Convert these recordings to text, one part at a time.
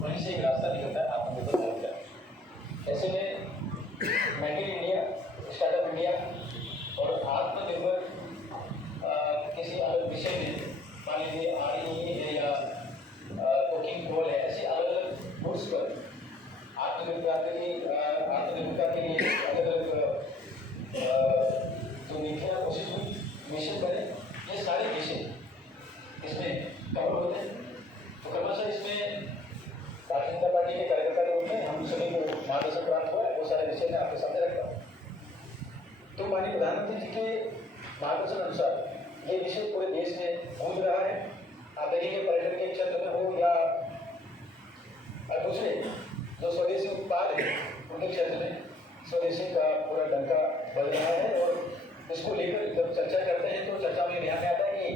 वहीं से एक रास्ता निकलता है आत्मनिर्भर भारत का। ऐसे में make in India, startup India और आत्मनिर्भर किसी अलग विषय में, मान लीजिए RE है या कुकिंग कोल है, ऐसे अलग अलग गुड्स पर आत्मनिर्भरता के लिए अलग अलग जो नीतियाँ कोशिश हुई, मिशन बने, ये सारे विषय इसमें कवर होते हैं। तो क्रमशः इसमें भारतीय जनता पार्टी के कार्यकर्ता के रूप में हम सभी को मार्गदर्शन प्राप्त हुआ है। वो सारे विषय मैं आपके सामने रखता हूँ। तो माननीय प्रधानमंत्री जी के मार्गदर्शन अनुसार ये विषय पूरे देश में गूंज रहा है। आप देखेंगे पर्यटन के क्षेत्र में हो या दूसरे जो स्वदेशी उत्पाद है उनके क्षेत्र में स्वदेशी का पूरा डंका बज रहा है। और इसको लेकर जब चर्चा करते हैं तो चर्चा में ध्यान में आता है कि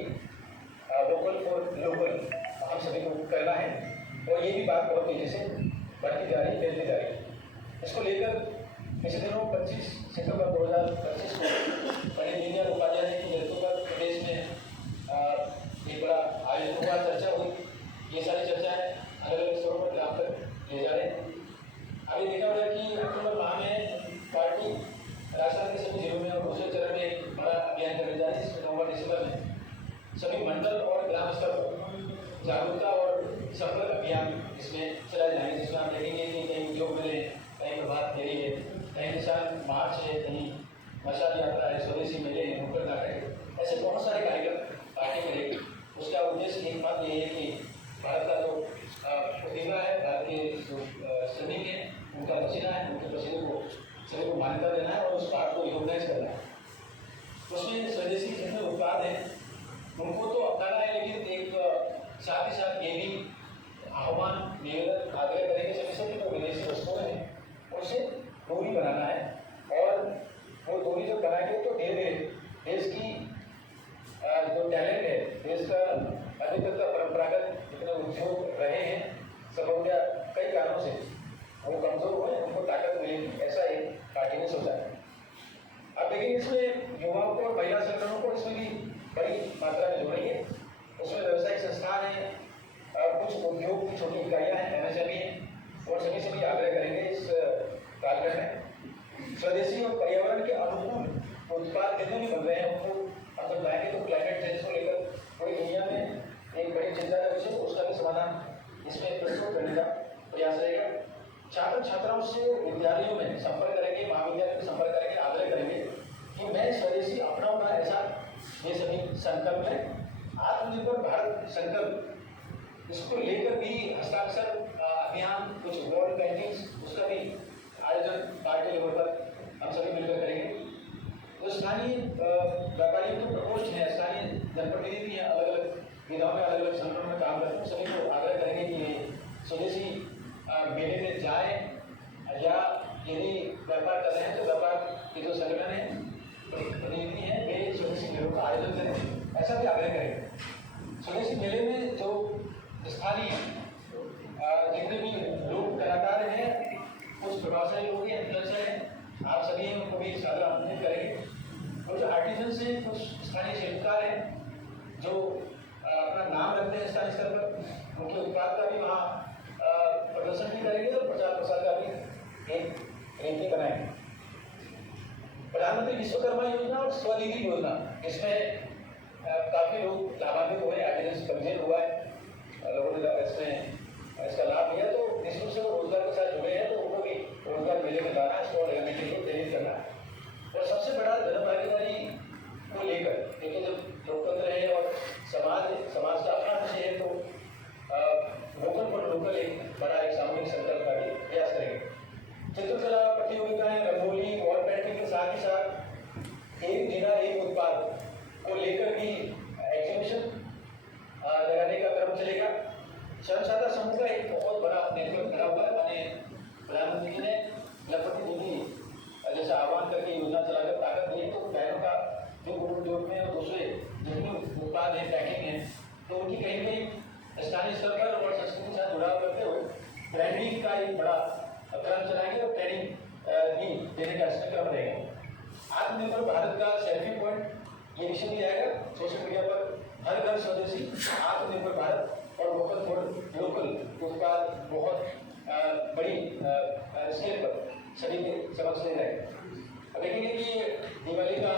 वोकल फॉर लोकल हम सभी को करना है। और ये भी बात बहुत तेजी से बढ़ती जा रही, फैलती जा रही। इसको लेकर पिछले दिनों 25 सितंबर 2025 को पंडित दीनदयाल उपाध्याय की जयंती पर प्रदेश में एक बड़ा आयोजन हुआ, चर्चा हुई। ये सारी चर्चाएं अलग अलग स्तरों पर ग्राम तक ले जा रहे हैं। अभी देखा गया कि अक्टूबर माह में पार्टी राजस्थान के सभी जिलों में और दूसरे चरण में एक बड़ा अभियान करने जा रही है। इसमें नवंबर दिसंबर में सभी मंडल और ग्राम स्तर पर जागरूकता और संपर्क अभियान इसमें चलाए जाएंगे, जिसमें आप देखेंगे कि कहीं उद्योग मेले, कहीं प्रभात फेरी है, कहीं किसान मार्च है, कहीं मशाल यात्रा है, स्वदेशी मेले हैं, नुक्कड़ नाटक है। ऐसे बहुत सारे कार्यक्रम पार्टी करेगी। उसका उद्देश्य एकमात्र ये है कि भारत का जो प्रतिभा है, भारत के जो श्रमिक हैं, उनका पसीना है, उनके पसीने को सभी को मान्यता देना है और उस बात को यूटिलाइज करना है। उसमें स्वदेशी जितने उत्पाद हैं उनको तो अपनाना है, लेकिन एक साथ ही साथ ये भी आह्वान, निवेदन, आग्रह करेंगे सभी से कि जो विदेशी वस्तुएं हैं उनसे दूरी बनाना है। और वो दूरी जब बनाएंगे तो धीरे धीरे देश की जो टैलेंट है, देश का अधिकतर परंपरागत जितने उद्योग रहे हैं संभवतः कई कारणों से वो कमजोर हुए, उनको ताकत मिलेगी, ऐसा एक पार्टी ने सोचा है। अब देखिए इसमें युवाओं को और महिला संगठनों को इसमें भी बड़ी मात्रा में जोड़ेंगे। उसमें व्यावसायिक संस्थान है, कुछ उद्योग की छोटी इकाइयाँ हैं, MSME है, और सभी आग्रह करेंगे इस कार्यक्रम में स्वदेशी और पर्यावरण के अनुकूल उत्पाद जितने भी बन रहे हैं उनको हम जब लाएंगे तो क्लाइमेट चेंज को लेकर पूरी दुनिया में एक बड़ी चिंता का विषय, उसका भी समाधान इसमें प्रस्तुत करने का प्रयास रहेगा। छात्र छात्राओं से विद्यालयों में संपर्क करेंगे, महाविद्यालय में संपर्क करेंगे, आग्रह करेंगे कि मैं स्वदेशी अपनाऊंगा, ऐसा ये सभी संकल्प है। आत्मनिर्भर भारत संकल्प इसको लेकर भी हस्ताक्षर अभियान, कुछ वॉल पेंटिंग्स, उसका भी आयोजन पार्टी लेवल पर हम सभी मिलकर करेंगे। तो स्थानीय व्यापारियों के प्रकोष्ठ हैं, स्थानीय जनप्रतिनिधि हैं, अलग अलग विधाओं में, अलग अलग संगठनों में काम करते हैं, सभी को आग्रह करेंगे कि स्वदेशी मेले में जाए, या यदि व्यापार कर रहे हैं तो व्यापार के जो संगठन है, प्रतिनिधि हैं, वे स्वदेशी मेलों का आयोजन करें, ऐसा भी आग्रह करेंगे। स्वदेशी मेले में जो स्थानीय जितने भी लोग कलाकार हैं, कुछ प्रभावशाली लोग हैं, इन्फ्लुएंसर हैं, आप सभी हैं, उनको भी सादर आमंत्रित करेंगे। और जो आर्टिजन से कुछ स्थानीय शिल्पकार हैं जो अपना नाम रखते हैं स्थानीय स्तर पर, उनके उत्पाद का भी वहाँ प्रदर्शन भी करेंगे और प्रचार प्रसार का भी एक नीति बनाएंगे। प्रधानमंत्री विश्वकर्मा योजना और स्वनिधि योजना, इसमें काफ़ी लोग लाभान्वित हुए, आर्टिजन पंजीयन हुआ है, लोगों ने इसमें इसका लाभ लिया, तो निश्चित से रोजगार के साथ जुड़े हैं, तो उनको भी रोजगार मेले में लाना, स्टॉल लगाने के लिए प्रेरित करना। और सबसे बड़ा जनभागीदारी को लेकर, देखिए जब लोकतंत्र है और समाज का अपना विषय है, तो वोकल फॉर लोकल एक बड़ा एक सामूहिक संकल्प का भी प्रयास करेंगे। चित्रकला प्रतियोगिताएं, रंगोली, वॉल पेंटिंग के साथ ही साथ एक जिला एक उत्पाद भी एग्जीबिशन लगाने का क्रम चलेगा। स्वयं समूह का एक बहुत बड़ा नेटवर्क बना हुआ है। माननीय प्रधानमंत्री जी ने लखपति दीदी जैसा आह्वान करके योजना चलाकर ताकत दी है, तो बहनों का जो उद्योग में और दूसरे जितने उत्पाद है, पैकिंग है, तो उनकी कहीं कहीं स्थानीय स्तर पर और संस्कृति के साथ जुड़ाव करते हुए ब्रांडिंग का एक बड़ा क्रम चलाएंगे और ट्रेनिंग भी देने का इसमें क्रम रहेगा। आत्मनिर्भर भारत का सेल्फी पॉइंट ये विषय भी आएगा सोशल मीडिया पर। हर घर स्वदेशी, आत्मनिर्भर भारत और वोकल फॉर लोकल उत्पाद बहुत बड़ी स्केल पर सभी के समक्ष ले जाएंगे। अब देखेंगे कि दिवाली का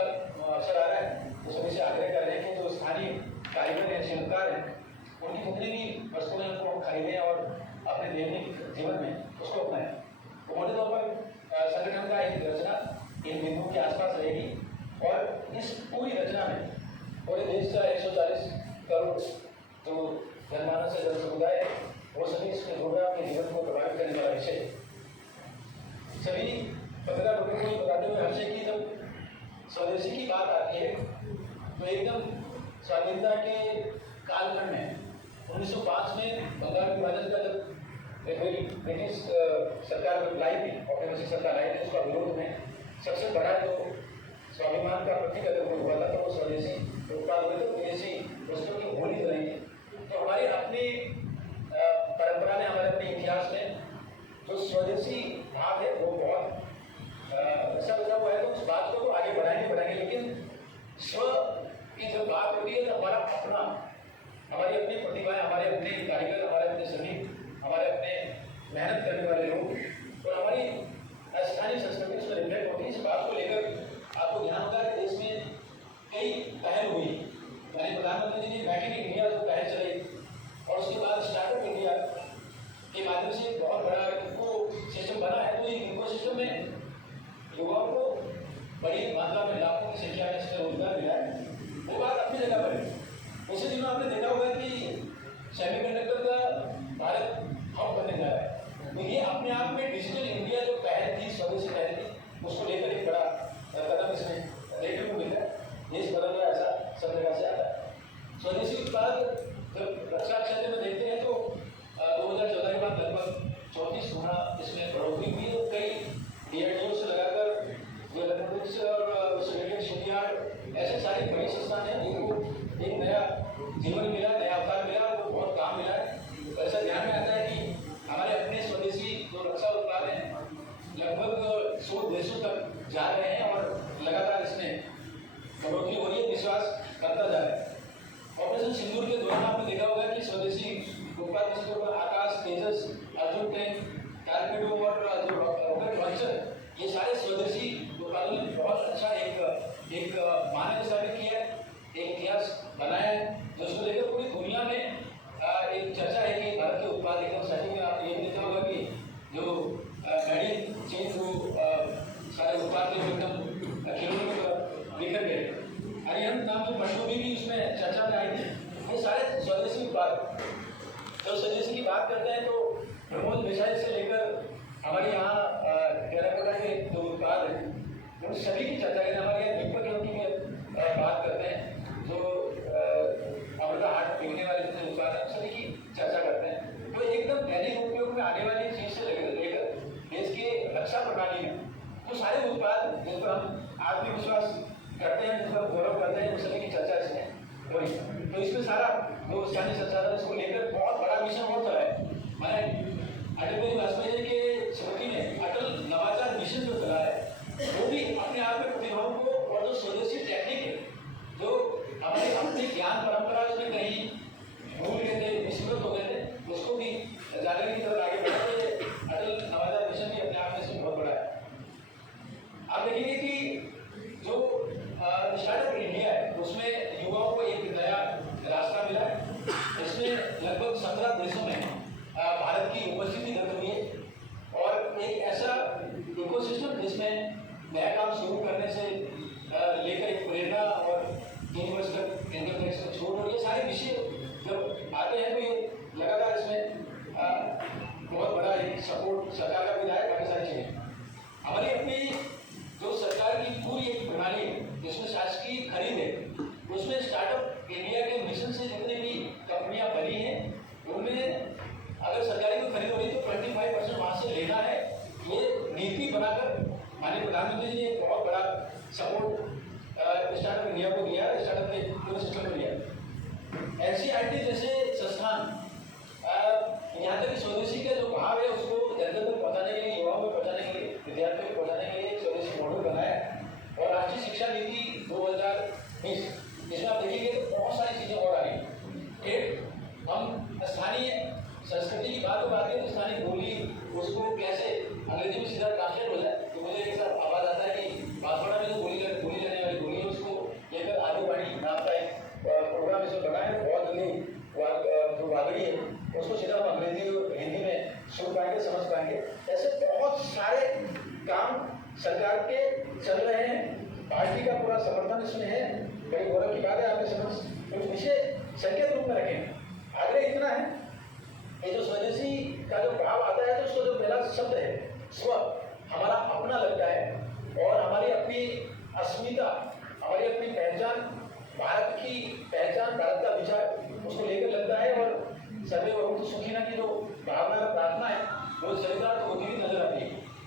अवसर आ रहा है, तो सभी से आग्रह कर रहे हैं कि जो स्थानीय कारीगर हैं, शिल्पकार हैं, उनकी जितनी भी वस्तुएं उनको हम खरीदें और अपने दैनिक जीवन में उसको अपनाएं। तो मोटे तौर पर संगठन का एक रचना इन बिंदुओं के आसपास रहेगी और इस पूरी रचना में पूरे देश का 140 करोड़ जो जनमानस जन समुदाय है, वो सभी इसमें जुड़ रहा है। अपने जीवन को प्रभावित करने वाला विषय सभी पत्रकार लोगों को बताते हुए हर्ष है कि जब स्वदेशी की बात आती है तो एकदम स्वाधीनता के कालखंड में 1905 में बंगाल विभाजन का जब ब्रिटिश सरकार लाई थी, औपनिवेशिक सरकार लाई थी, उसका विरोध में सबसे बड़ा जो स्वाभिमान का प्रतीक अगर कोई हुआ था तो वो स्वदेशी उत्पाद हुए थे, विदेशी वस्तुओं की होली चलाई थी। तो हमारी अपनी परंपरा में, हमारे अपने इतिहास में जो स्वदेशी भाव है वो बहुत ऐसा बना हुआ है। तो उस बात को तो आगे बढ़ाएंगे, लेकिन स्व की जब बात होती है तो हमारा अपना, हमारी अपनी प्रतिभाएं, हमारे अपने कारीगर, हमारे अपने श्रमिक, हमारे अपने मेहनत करने वाले लोग और हमारी स्थानीय संस्कृति उसमें रिफ्लेक्ट होती है। इस बात को लेकर आपको ध्यान होगा कि देश में कई पहल हुई, यानी प्रधानमंत्री जी ने मेक इन इंडिया जो पहल चलाई और उसके बाद स्टार्टअप इंडिया के माध्यम से बहुत बड़ा इनको सिस्टम बना है। तो इनको सिस्टम में युवाओं को बड़ी मात्रा में, लाखों की संख्या में इसमें रोजगार मिला है, वो बात अपनी जगह पर है। उसी दिनों आपने देखा होगा कि सेमीकंडक्टर का भारत हब बनने जा रहा है। तो ये अपने आप में डिजिटल इंडिया जो पहल थी, स्वदेशी पहल थी, उसको लेकर एक बड़ा कदम इसमें देखने को मिलता है। देश बदल रहा है, ऐसा सब जगह से आता है। स्वदेशी उत्पाद जब रक्षा क्षेत्र में देखते हैं तो 2014 के बाद लगभग 34 गुना इसमें बढ़ोतरी हुई और कई DRDO से लगाकर इलेक्ट्रॉनिक्स और शिपयार्ड ऐसे सारी बड़ी संस्थान हैं जिनको एक नया जीवन मिला, नया अवतार मिला और वो बहुत काम मिला है। तो ऐसा ध्यान में आता है कि हमारे अपने स्वदेशी जो रक्षा उत्पाद हैं लगभग 100 देशों तक जा रहे हैं और लगातार इसमें बढ़ोतरी हो रही है, विश्वास करता जा रहा है। ऑपरेशन सिंदूर के दौरान आपने देखा होगा कि स्वदेशी उत्पाद के ऊपर आकाश, तेजस, अर्जुन टैंक, टारपीडो और जो रॉकेट लॉन्चर, ये सारे स्वदेशी उत्पादों ने बहुत अच्छा एक मान्यता साबित किया है, एक इतिहास बनाया है, जिसको लेकर पूरी दुनिया में एक चर्चा है कि भारत के उत्पाद एकदम सही में। आप ये देखा होगा कि जो मेड चेंज हो सारे उत्पाद एकदम खिलौनों की तरफ बिखर गए। अरिहंत नाम की पनडुब्बी भी उसमें चर्चा में आई थी। ये सारे स्वदेशी उत्पाद, जब स्वदेशी की बात करते हैं तो प्रमोद मिसाइल से लेकर हमारे यहाँ टेराकोटा के जो उत्पाद हैं उन सभी की चर्चा करें। हमारे यहाँ दीपक की भी बात करते हैं, जो अमृता हाट बिकने वाले जितने उत्पाद हैं सभी की चर्चा करते हैं। तो एकदम दैनिक उपयोग में आने वाली चीज से लेकर देश के रक्षा प्रणाली में वो सारे उत्पाद जिन पर हम आत्मविश्वास करते हैं, जिन पर गौरव करते हैं, उन सभी की चर्चा इसमें हो रही है। तो इसमें सारा जो स्थानीय संसाधन इसको लेकर बहुत बड़ा मिशन हो चला है। मैंने अटल बिहारी वाजपेयी जी के स्मृति में अटल नवाचार मिशन जो चला है वो भी अपने आप में प्रतिभाओं को और जो स्वदेशी टेक्निक है, जो हमारे अपने ज्ञान परंपरा उसमें कहीं भूल गए थे, विस्मृत हो गए थे, उसको भी जागरण की तरफ आगे बढ़ाते अटल नवाचार मिशन भी अपने आप में से बहुत बड़ा है। आप देखेंगे कि जो स्टार्टअप इंडिया है उसमें युवाओं को एक नया रास्ता मिला है। इसमें लगभग 17 देशों में भारत की उपस्थिति दर्ज हुई है और एक ऐसा इकोसिस्टम जिसमें नया काम शुरू करने से लेकर एक प्रेरणा और 3 वर्ष तक इनकम टैक्स में छूट और ये सारे विषय जब आते हैं तो ये लगातार इसमें बहुत बड़ा एक सपोर्ट सरकार का भी रहा है। बाकी सारी चीज़ें हमारी अपनी जो सरकार की पूरी एक प्रणाली है जिसमें शासकीय खरीद है उसमें स्टार्टअप इंडिया के मिशन से जितनी भी कंपनियां बनी हैं उनमें अगर सरकारी को खरीद हो रही तो 25% वहाँ से लेना है, ये नीति बनाकर माननीय प्रधानमंत्री जी ने एक बहुत बड़ा सपोर्ट स्टार्टअप इंडिया को दिया, स्टार्टअप के पूरे सिस्टम को दिया। एनसीईआरटी जैसे संस्थान यहाँ तक कि स्वदेशी का जो भाव है उसको जनता तक पहुँचाने के लिए, युवाओं में पहुँचाने के लिए, विद्यार्थियों को पहुँचाने के लिए एक स्वदेशी मॉडल बनाया। और राष्ट्रीय शिक्षा नीति 2020 इसमें आप देखिएगे तो बहुत सारी चीजें और आ रही। एक हम स्थानीय संस्कृति की बात आती है तो स्थानीय बोली उसको कैसे अंग्रेजी में सीधा ट्रांसलेट हो जाए, तो मुझे एक साथ आवाज आता है कि बांसवाड़ा में जो बोली जाने वाली बोली है उसको लेकर आगे बढ़ी नाम का एक प्रोग्राम इसमें बना है। बहुत जल्दी जो वागड़ी है उसको सीधा हम अंग्रेजी और हिंदी में सुन पाएंगे, समझ पाएंगे। ऐसे बहुत सारे काम सरकार के चल रहे हैं, पार्टी का पूरा समर्थन इसमें है। बड़ी गौरव की बात है, आपके समझ कुछ विषय संकेत रूप में रखें। आग्रह इतना है, ये जो स्वदेशी का जो भाव आता है तो उसका जो पहला शब्द है स्व, हमारा अपना लगता है और हमारी अपनी अस्मिता, हमारी अपनी पहचान, भारत की पहचान, भारत का विचार उसको लेकर लगता है। और सर्वे वरुण सुखीना की जो भावना प्रार्थना है वो चरितार्थ होती हुई नजर